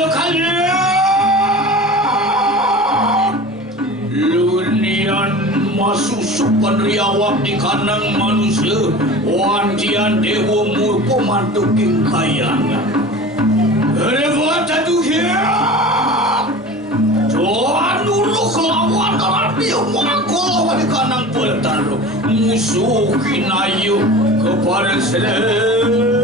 Iya kalian lunian masusuk penriawak di kanang manusia wantian dewa murko mantuk kingkayangan hebat aduh ya Tuhan dulu kelawan dalam dia mangkol di kanang peltaruh musuh kinayu kepada selesai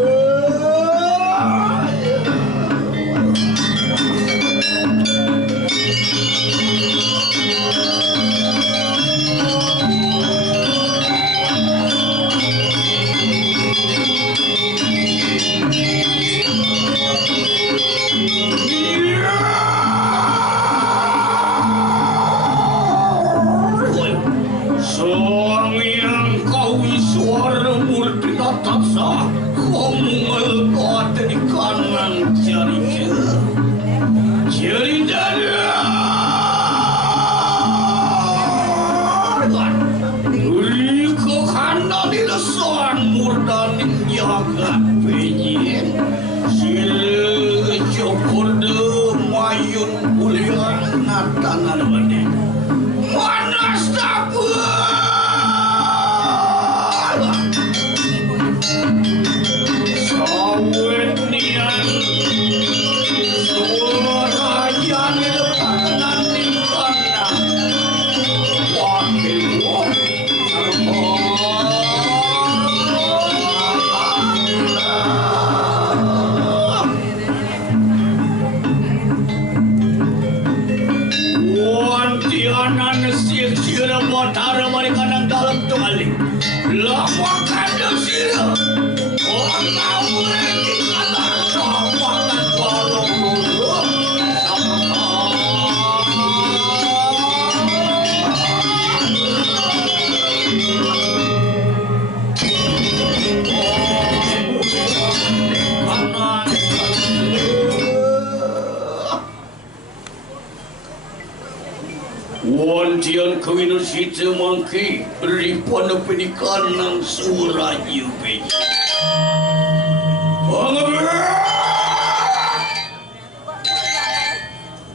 Wantian kawin si Cemangki ribuan pendidikan ng Surayu Beji.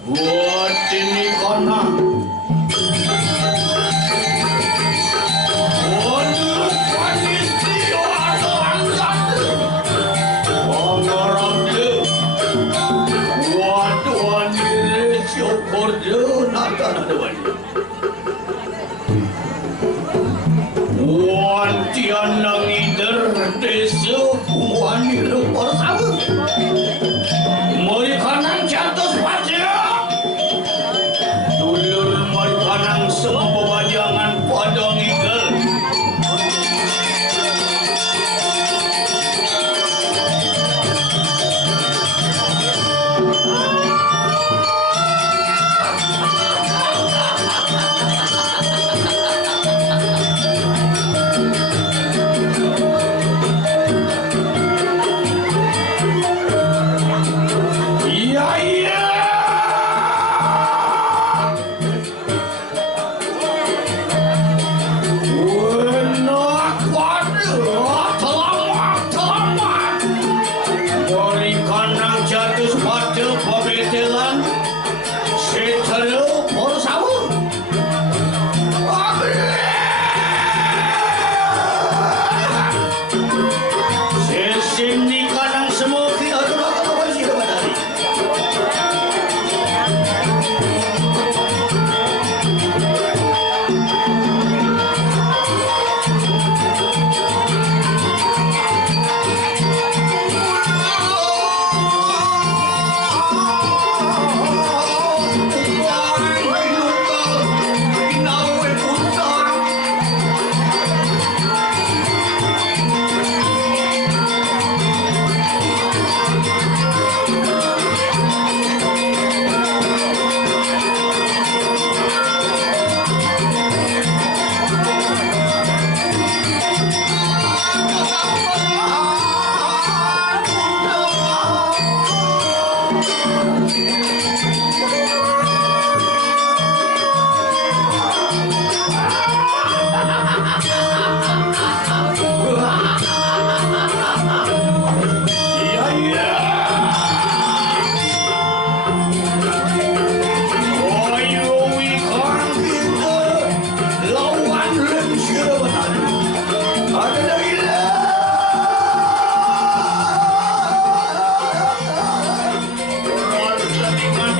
Buat ini kana. Wantian nang ider desa wani lepor sabu mari kanang jantos wajah dulur mari kanang semua pewajangan padang igel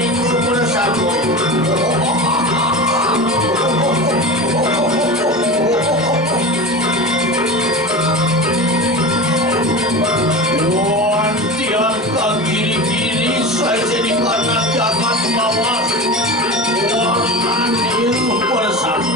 minggu bersatu. Tiap kiri-kiri saya jadi anak jagat bawah. Warna minggu bersatu.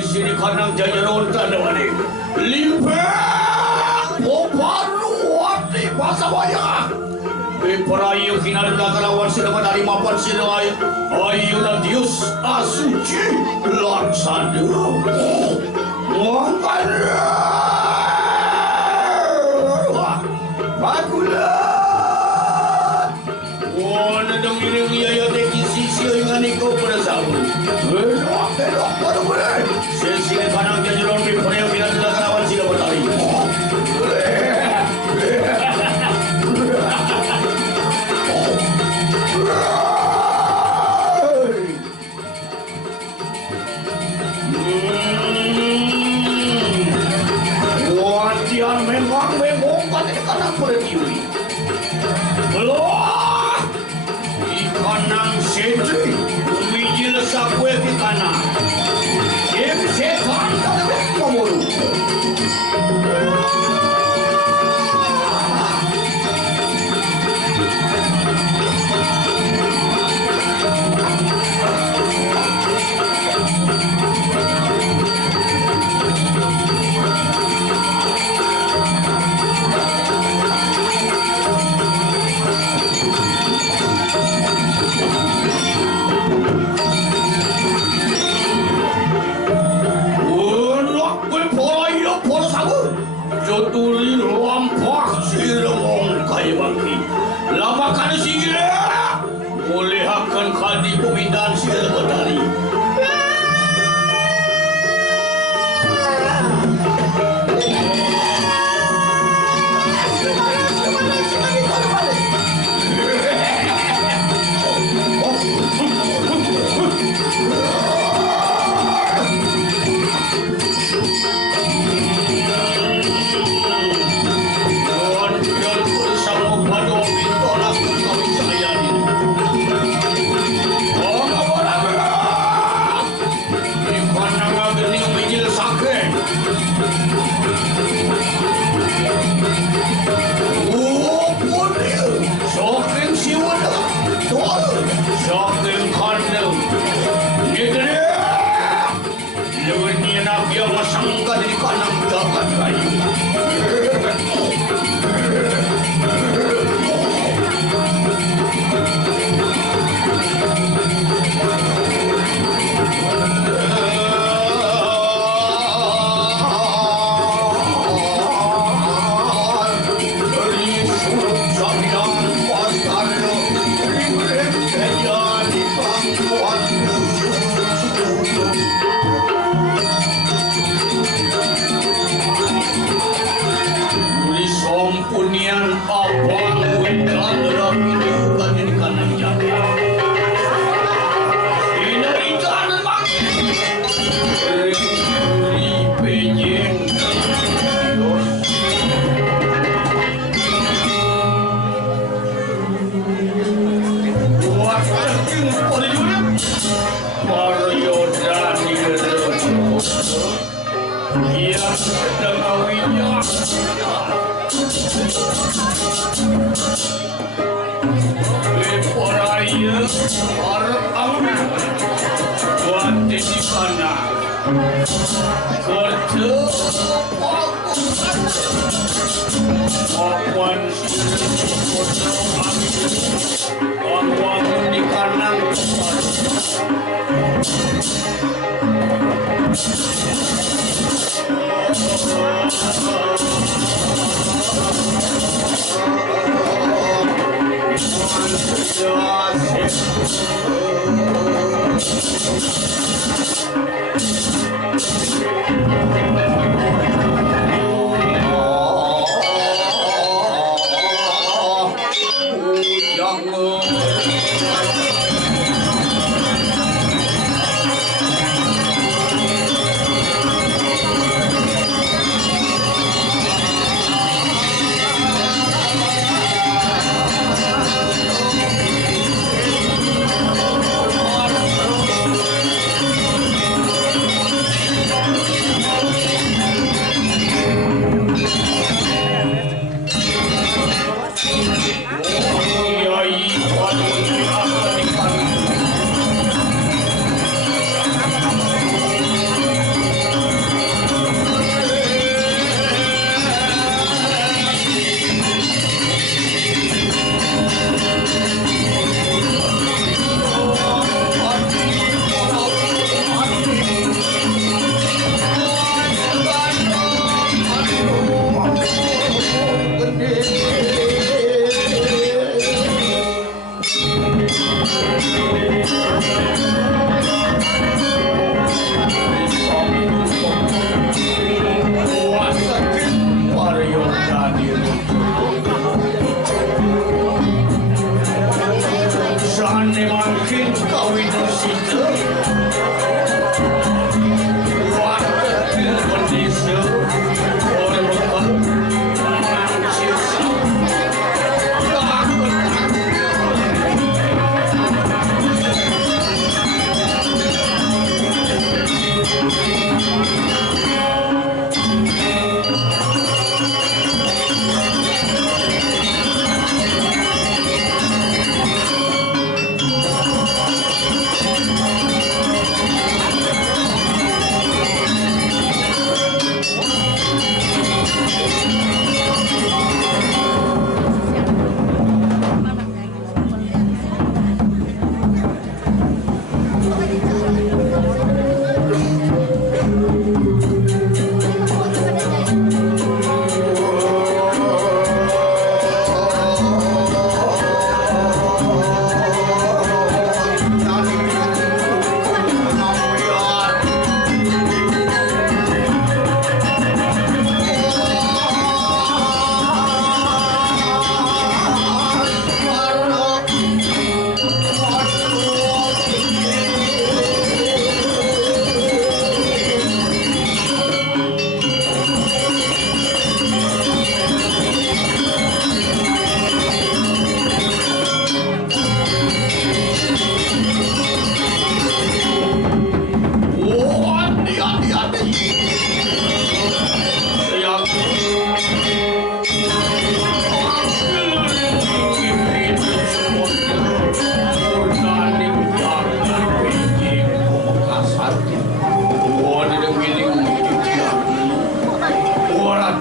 sini kanang jajaron tanawani limpe popanuat di pasawaya peperayu kinadula kalawan sila madali mapan sila ayu na Diyos asuci laksana Bagulan wana dong iring iya teki sisi yang iko pada sabu elok pada mulai sesi kanang jajaron peperayu kinadula kalawan sila madali Wadian memang memongkan ikan ang berdiwi. Belah! Ikan ang sedri, umijil sa kwe ikana. Kim setan kadang pemuru. Jotuli lampak siremong kaibangki lapakan sigire mulihakan kadi pemindahan sila batari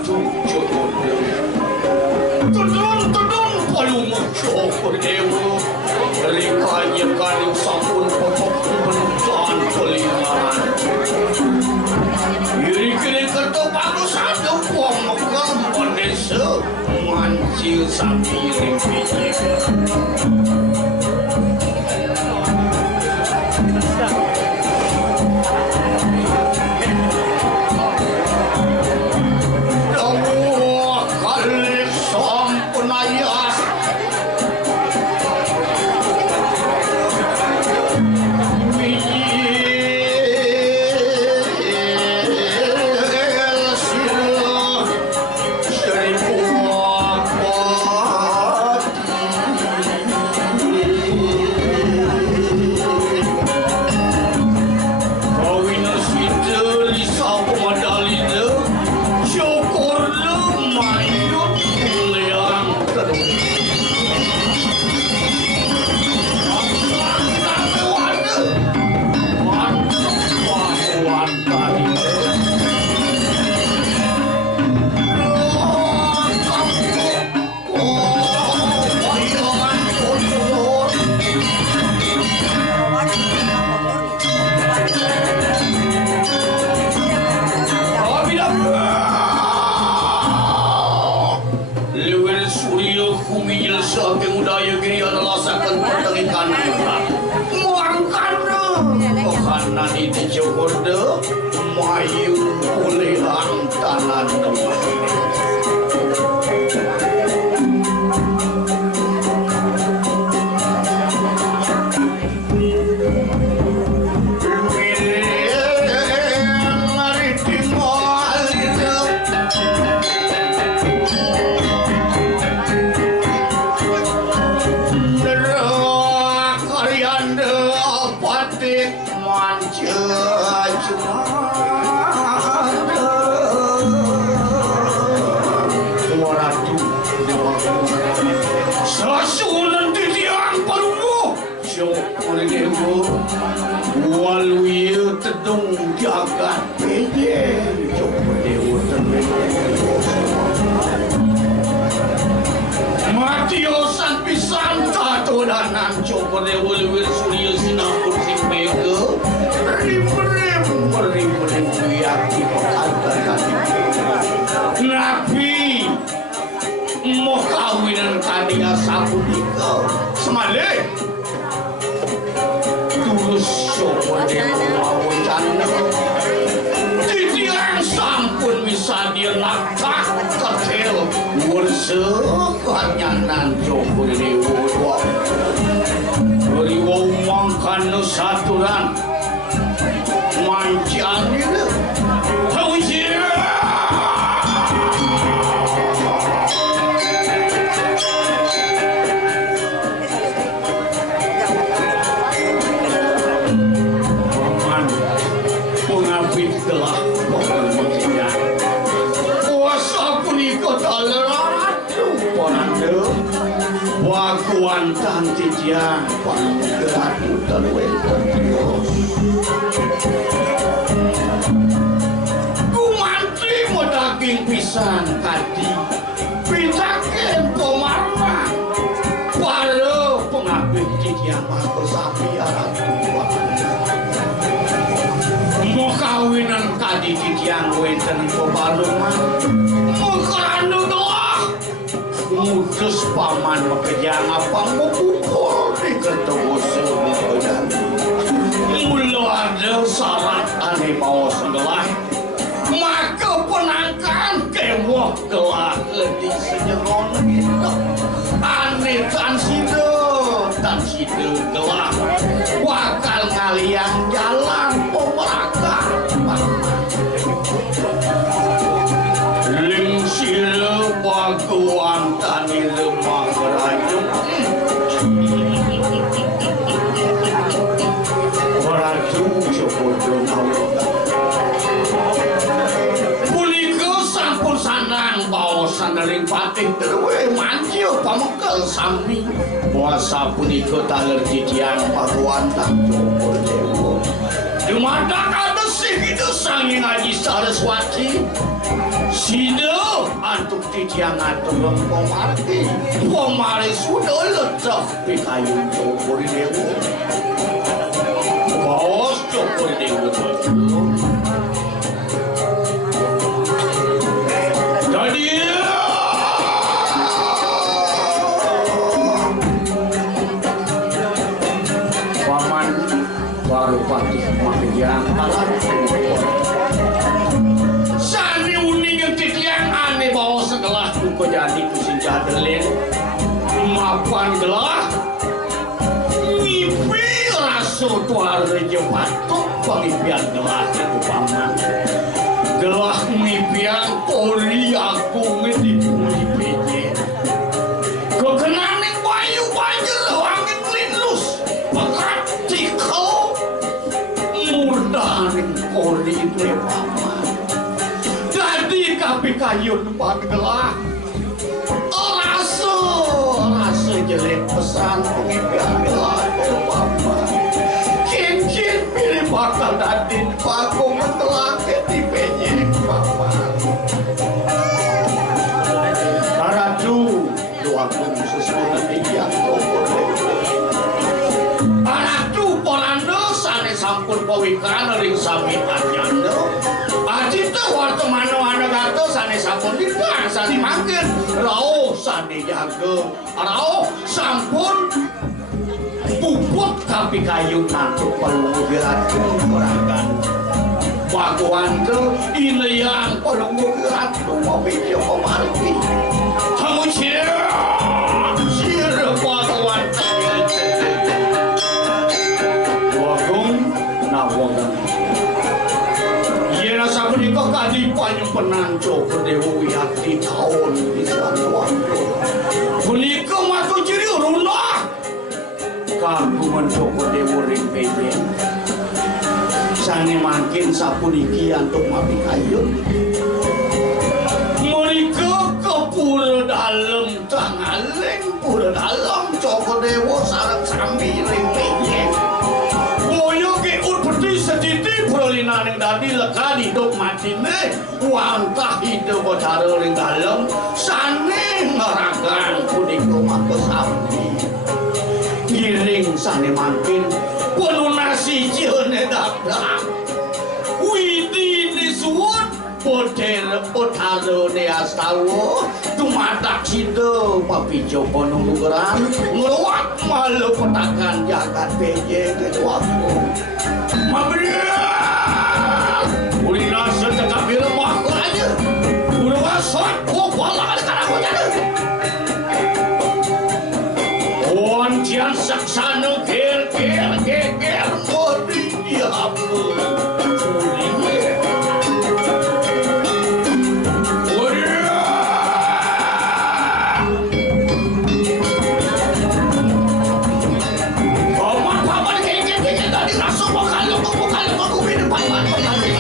Ratu Joko Tudun palumog Joko Dewa Rikanya kaning sampun potok penutaan kelingan Iri kini kerto bagus ada puang megang Vanessa mancil sambil rimpinya Sekanyanan Joko Dewa Beriwa umangkan saturan Mancian ini Hawisi Paman Pengabit telah mengertinya Kuasa punika talerah Wakuan tantitian panggerak terweten Dios Kumantri mo daging pisan kadi Pitaken pemarma Walo pengabit titian mahkosapi arah tua Mo kawinan kadi titian wenten pebalungan Mo keranu mutus paman pekerjaan apa memukul di ketemu sebuah mula ada syarat aneh mau segelah maka penangkan kewah telah di senyeron kita aneh tan sida telah wakal ngalian jalan pemeraka ling sila wakuan tani lemah berayun Ratu Joko Dewa punika sampun sanang baosan ring patih terwe manjil pamengkel sami puasa punika taler titian pakuantang Joko Dewa dumadak adesih itu sanging Aji Saraswati Sida antuk titiang aturung pomarti pomari sudah lecah pikayun cokori dewo bos cokori dewo jadi paman baru pati makijang alat sani uning yang titiang aneh bawa segelas buku jadi kusin jadelin mapan gelah ngipi raso tuar reje batuk pangimpian gelah itu paman gelah ngipian kori aku ngedipungi peje kekenaning bayu banjir angin linus pengatikel murdaning kori itu paman jadi kapi kayun panggelah rasa jelek pesan pengimpian gelah itu paman kincin pilih bakal dadin paku mentelake di penyek paman Aratu doaku sesuatu yang Aratu polando sane sampun pawikan ring sami anyando Acita wartemano anagato sane sampun dipang sane mangkin rao sane jaga rao sampun puput kapi kayu nantuk palunggugirat kuragan Baguan tu ini yang palunggugirat mau video pemarti kamu sir baguan wagung nawagang Yena sapunika kadipan yung penanco berdewi hati tahun di sana waktu punika matu jiri runah kagungan Joko Dewo ring pejen sane makin sapuniki antuk mapi kayun mereka ke pura dalam tangaleng pura dalam Joko Dewo sarang sambi ring pejen boyo ke urpeti sediti perlina ring dadi leka hidup mati ne wantah hidup bocara ring dalam sane ngeragan punika maka sambi giring sane makin penuh nasi jene dadak widi disuwun poder potaro ne astawo tumadak sida papi Joko nungguran ngeluat malu petakan jagat peje ketuaku mabria ulina sedekah birmah aja udah wasat wala kana ko jane Cian saksana ger modi diampun paman kayak tadi rasa bakal aku minum paman mati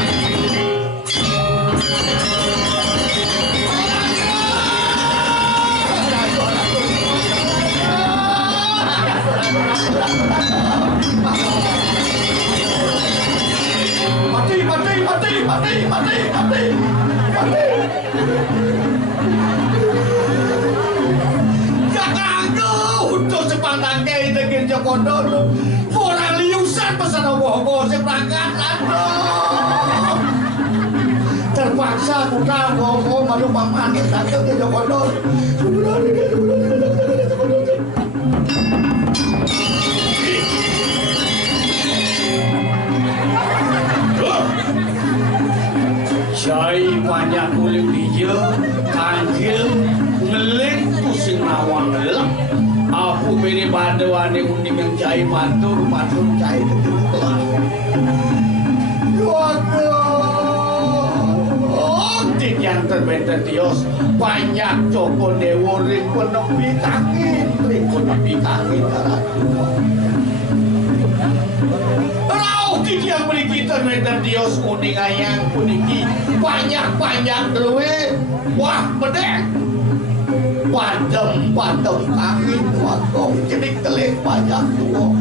kakakku untuk sepatang kayak dengan Joko Dodo orang liusan pesan obo-obo seperangkat terpaksa aku tahu madu paman kita ke Joko Dodo Jai banyak kulit hijau, kanggil, ngeling pusing nawang ngelak. Aku beri baduan yang unik yang jai matur jai ketulah. Dik yang terbenterios banyak Joko Dewo ring penepi kaki karatu. Dik yang beri kita terbenterios unik ayang uniki banyak duit. Wah bedek. Padem kaki wakong jadi telik banyak tua.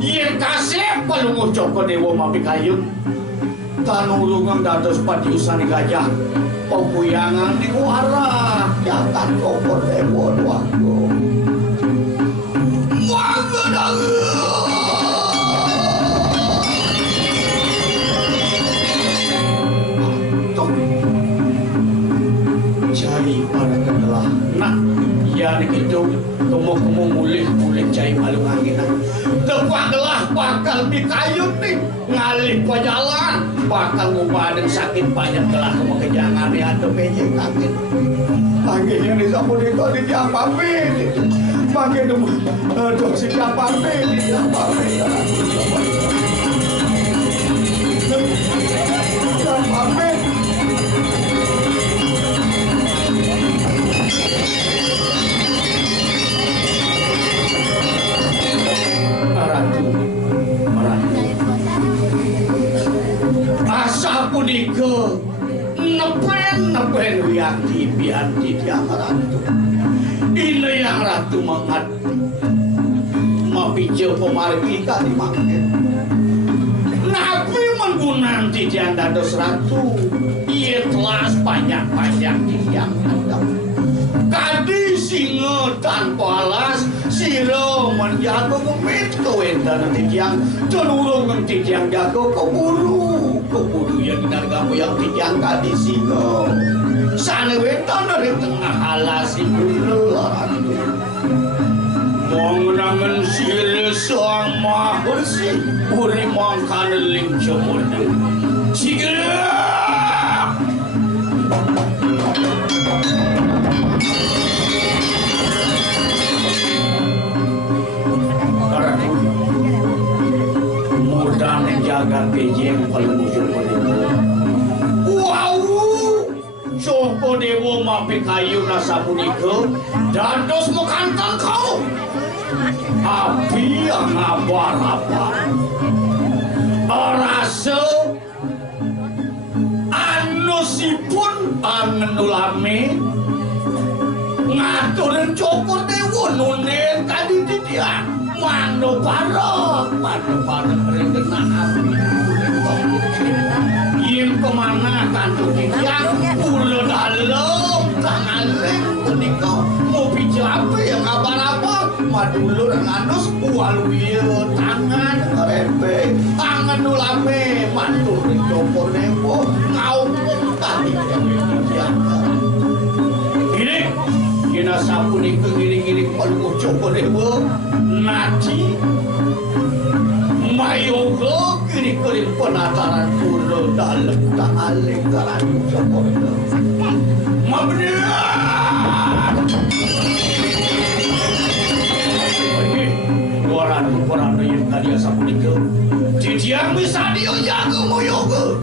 Yang kasih palungu Joko Dewo mapi kayun. Tanurungan dados padiusan gajah. Pembuyangan di wara jagat Joko Dewa Dwago. Wangedang. Cai pada kedelah. Nah, ya begitu. Kemu mulih cai malu angin. Tepaklah bakal dikayut nih ngalih ke jalan bakal ngubadeng sakit banyak telah kemu kejangan ya atau meja kaget pagi yang disambut itu di Japapi pagi itu si Japapi di Japapi Japapi asa punika nepen wiyanti bianti tiang ratu ini yang ratu mengat mapijil pemaripika di mangkin nabi menggunakan tiang dados ratu ia telah banyak tiang hadap kadi singa tanpa alas siro menjago kumitu endan tiang cenurung tiang jago keburu yang dinargamu yang tiang kadi singa sana wetan dari tengah alas ibu ratu mengenangan sila sang mahursi uri mangkan ling cemurna sigera mudah menjaga PJ paling musuh wow Joko Dewa mapi kayu nasa punika dados mekantang kau api yang abar-abar rasa anusipun angenulame ngaturin Joko Dewa nunen tadi titian mano parok mereka api yin kemana kantung titian ulo dalam tangan leng punika mau bicara apa yang apa-apa madulur nganus waluya tangan rembe tangan ulame mantul Joko Dewa ngaupun tadi yang ini kena sapunika ngiring-ngiring palu Joko Dewa nadi mayoga kiri-kiri penataran ulo dalam tangan lengkaran Joko Dewa mabniat orang yang kalian sapunika titiang bisa dia jaga moyoga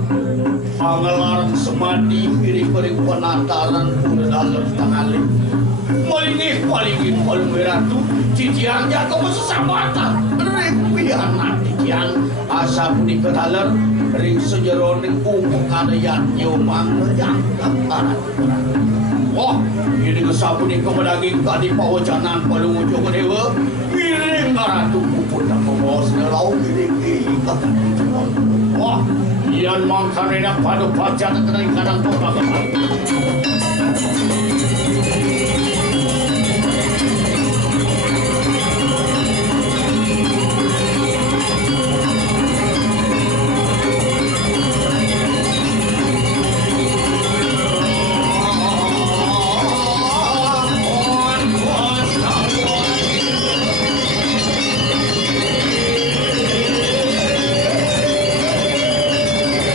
angelarang semadi kiri-kiri penataran ulo dalam tangan lengkaran palingin meratu titiang jaga mesesambatan repian titiang asa punika daler ring sejeroning umum kadayan nyomang yang kantaran wah ini kesapunika medaging tadi pawacanan palungu Joko Dewa miring ratu puput dan pembawas nelau miring wah ian mangkarena pada pacat kadang-kadang pembagas